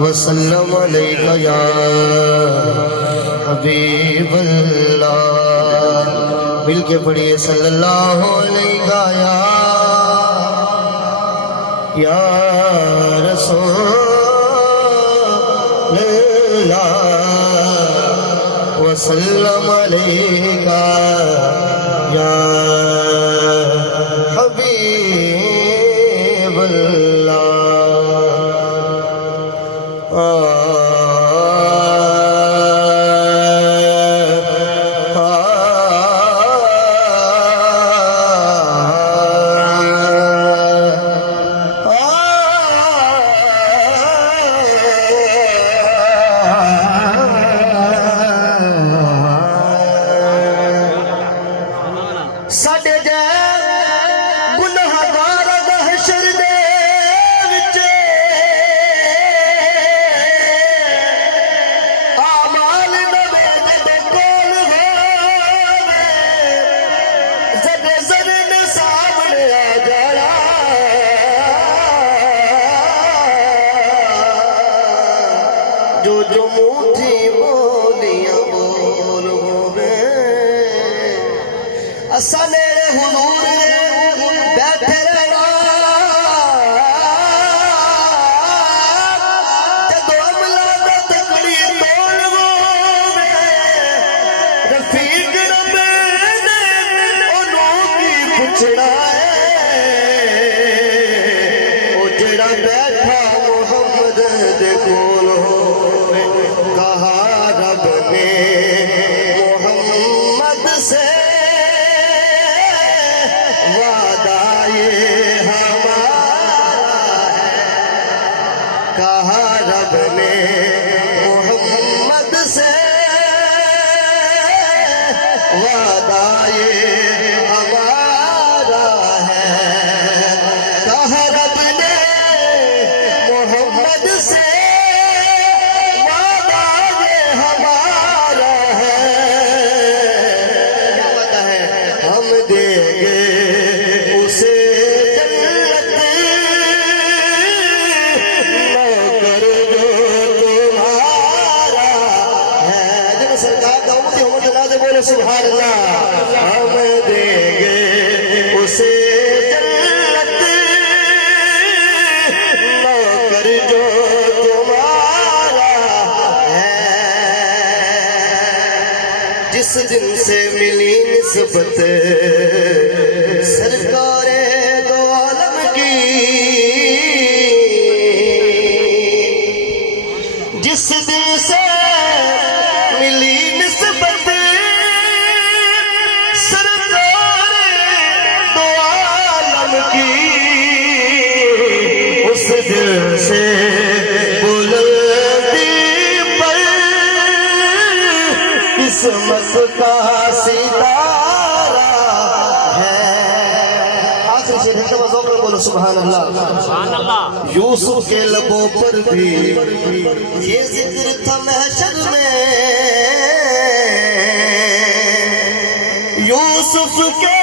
وسلم علیکہ یا حبیب اللہ. مل کے پڑھیے صلی اللہ علیہ یا رسول اللہ وسلم علیکہ یا حبیب اللہ. ساڈے جے گنہگار محشر دے وچ اعمال نبی دے کول ہووے زدے زدے سامنے آ جایا جو جو منہ بولیاں بول ہووے اساں میرے حضور نے بیٹھے رہنا جدو عملہ دا تکڑی توڑ ہووے رفیق رب نے انہوں کی پوچھنا ہے او جڑا بیٹھا محمد دے کول ہووے کہا رب نے محمد سے کہا رب نے محمد سے وعدہ یہ ہمارا ہے. کہا رب نے محمد سے وعدہ یہ ہمارا ہے. کیا وعدہ ہے؟ ہم دیں گے اسے سبحان اللہ. ہم دیں گے اسے جنت نوکر جو تمہارا ہے. جس دن سے ملی نسبت سرکار دو عالم کی جس دن سے ملی نسبت اس دل سے بلندی پر قسمت کا ستارہ ہے. آخری شعر ہے ذوق میں بولو سبحان اللہ. یوسف کے لبوں پر بھی یہ ذکر تھا محشر میں. یوسف کے